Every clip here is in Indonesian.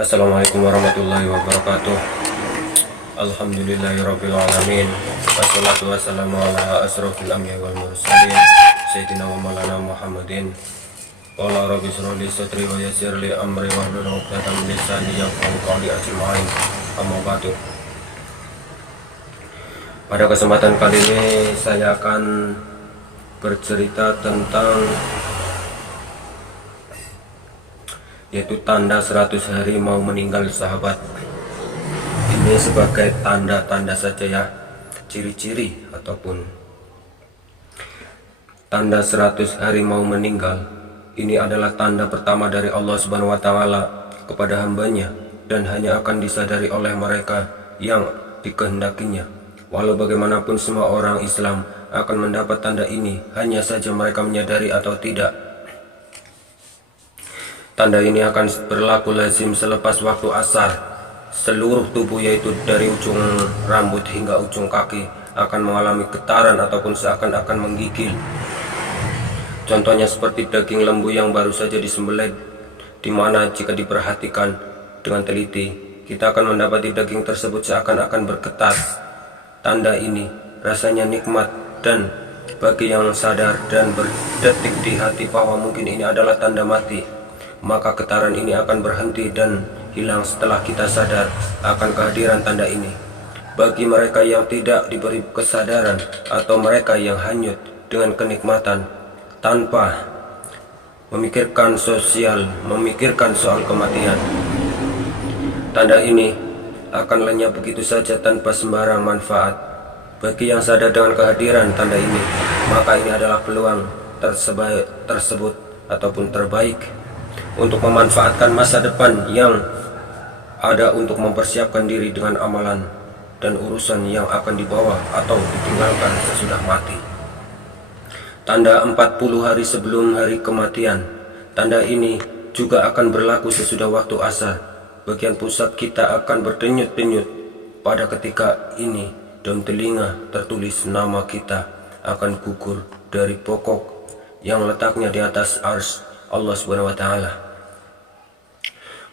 Assalamualaikum warahmatullahi wabarakatuh. Alhamdulillahirabbil alamin. Wassalatu wassalamu ala asrofil anbiya'i wal mursalin sayyidina wa maulana Muhammadin. Qala rabbi shrah li sadri wa yassir li amri wahlul 'uqdatam min lisani yafqahu qawli ajma'in. Amma ba'du. Pada kesempatan kali ini saya akan bercerita tentang yaitu tanda 100 hari mau meninggal sahabat. Ini sebagai tanda-tanda saja ya, ciri-ciri ataupun tanda 100 hari mau meninggal. Ini adalah tanda pertama dari Allah Subhanahu wa taala kepada hambanya dan hanya akan disadari oleh mereka yang dikehendakinya. Walau bagaimanapun semua orang Islam akan mendapat tanda ini, hanya saja mereka menyadari atau tidak. Tanda ini akan berlaku lazim selepas waktu asar. Seluruh tubuh yaitu dari ujung rambut hingga ujung kaki akan mengalami getaran ataupun seakan-akan menggigil. Contohnya seperti daging lembu yang baru saja disembelih, di mana jika diperhatikan dengan teliti, kita akan mendapati daging tersebut seakan-akan bergetar. Tanda ini rasanya nikmat dan bagi yang sadar dan berdetik di hati bahwa mungkin ini adalah tanda mati, maka getaran ini akan berhenti dan hilang setelah kita sadar akan kehadiran tanda ini. Bagi mereka yang tidak diberi kesadaran atau mereka yang hanyut dengan kenikmatan tanpa memikirkan soal kematian, tanda ini akan lenyap begitu saja tanpa sembarang manfaat. Bagi yang sadar dengan kehadiran tanda ini, maka ini adalah peluang tersebut ataupun terbaik untuk memanfaatkan masa depan yang ada untuk mempersiapkan diri dengan amalan dan urusan yang akan dibawa atau ditinggalkan sesudah mati. Tanda 40 hari sebelum hari kematian. Tanda ini juga akan berlaku sesudah waktu asar. Bagian pusat kita akan berdenyut-denyut. Pada ketika ini daun telinga tertulis nama kita akan gugur dari pokok yang letaknya di atas arsy Allah Subhanahu wa taala.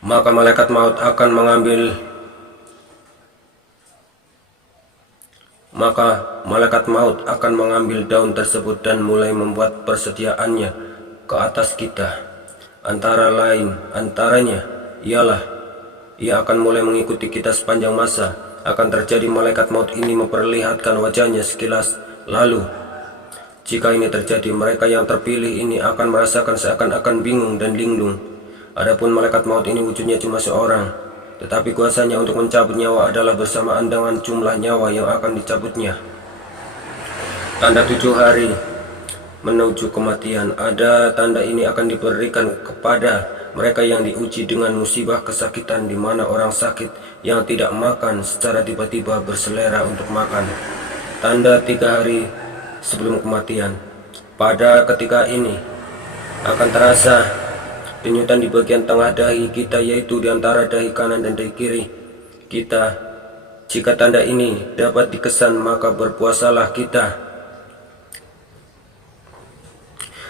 Maka malaikat maut akan mengambil daun tersebut dan mulai membuat persediaannya ke atas kita. Antaranya ialah ia akan mulai mengikuti kita sepanjang masa. Akan terjadi malaikat maut ini memperlihatkan wajahnya sekilas. Lalu jika ini terjadi, mereka yang terpilih ini akan merasakan seakan-akan bingung dan linglung. Adapun malaikat maut ini wujudnya cuma seorang, tetapi kuasanya untuk mencabut nyawa adalah bersamaan dengan jumlah nyawa yang akan dicabutnya. Tanda 7 hari menuju kematian. Ada tanda ini akan diberikan kepada mereka yang diuji dengan musibah kesakitan, di mana orang sakit yang tidak makan secara tiba-tiba berselera untuk makan. Tanda 3 hari sebelum kematian. Pada ketika ini akan terasa denyutan di bagian tengah dahi kita, yaitu di antara dahi kanan dan dahi kiri kita. Jika tanda ini dapat dikesan, maka berpuasalah kita.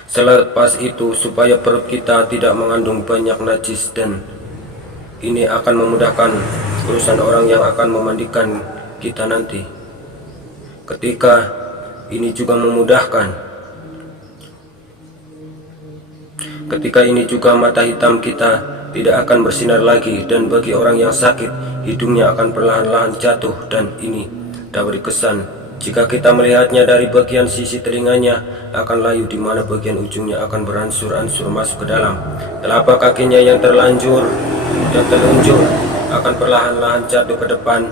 Selepas itu supaya perut kita tidak mengandung banyak najis, dan ini akan memudahkan urusan orang yang akan memandikan kita nanti. Ketika ini juga mata hitam kita tidak akan bersinar lagi, dan bagi orang yang sakit hidungnya akan perlahan-lahan jatuh, dan ini dapat dikesan jika kita melihatnya dari bagian sisi telinganya akan layu, di mana bagian ujungnya akan beransur-ansur masuk ke dalam. Telapak kakinya yang telunjuk akan perlahan-lahan jatuh ke depan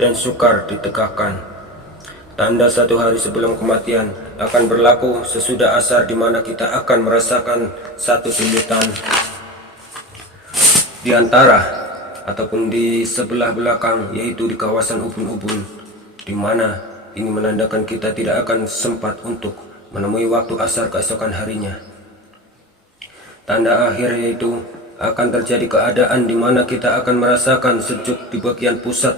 dan sukar ditegakkan. Tanda 1 hari sebelum kematian akan berlaku sesudah asar, di mana kita akan merasakan satu denyutan di antara ataupun di sebelah belakang, yaitu di kawasan ubun-ubun, di mana ini menandakan kita tidak akan sempat untuk menemui waktu asar keesokan harinya. Tanda akhir yaitu akan terjadi keadaan di mana kita akan merasakan sejuk di bagian pusat,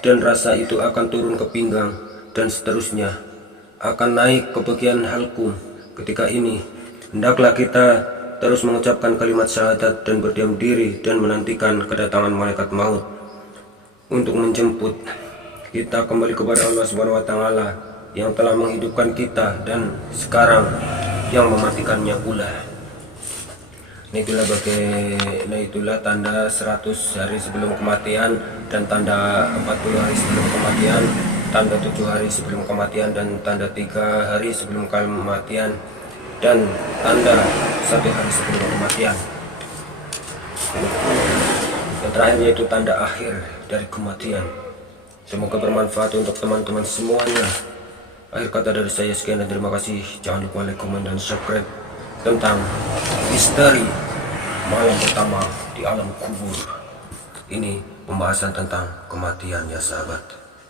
dan rasa itu akan turun ke pinggang dan seterusnya akan naik ke bagian halkum. Ketika ini hendaklah kita terus mengucapkan kalimat syahadat dan berdiam diri dan menantikan kedatangan malaikat maut untuk menjemput kita kembali kepada Allah Subhanahu wa taala yang telah menghidupkan kita dan sekarang yang mematikannya pula. Itulah tanda 100 hari sebelum kematian dan tanda 40 hari sebelum kematian, tanda 7 hari sebelum kematian dan tanda 3 hari sebelum kematian dan tanda 1 hari sebelum kematian. Yang terakhir yaitu tanda akhir dari kematian. Semoga bermanfaat untuk teman-teman semuanya. Akhir kata dari saya sekian dan terima kasih. Jangan lupa like, komen, dan subscribe tentang misteri malam pertama di alam kubur. Ini pembahasan tentang kematian ya sahabat.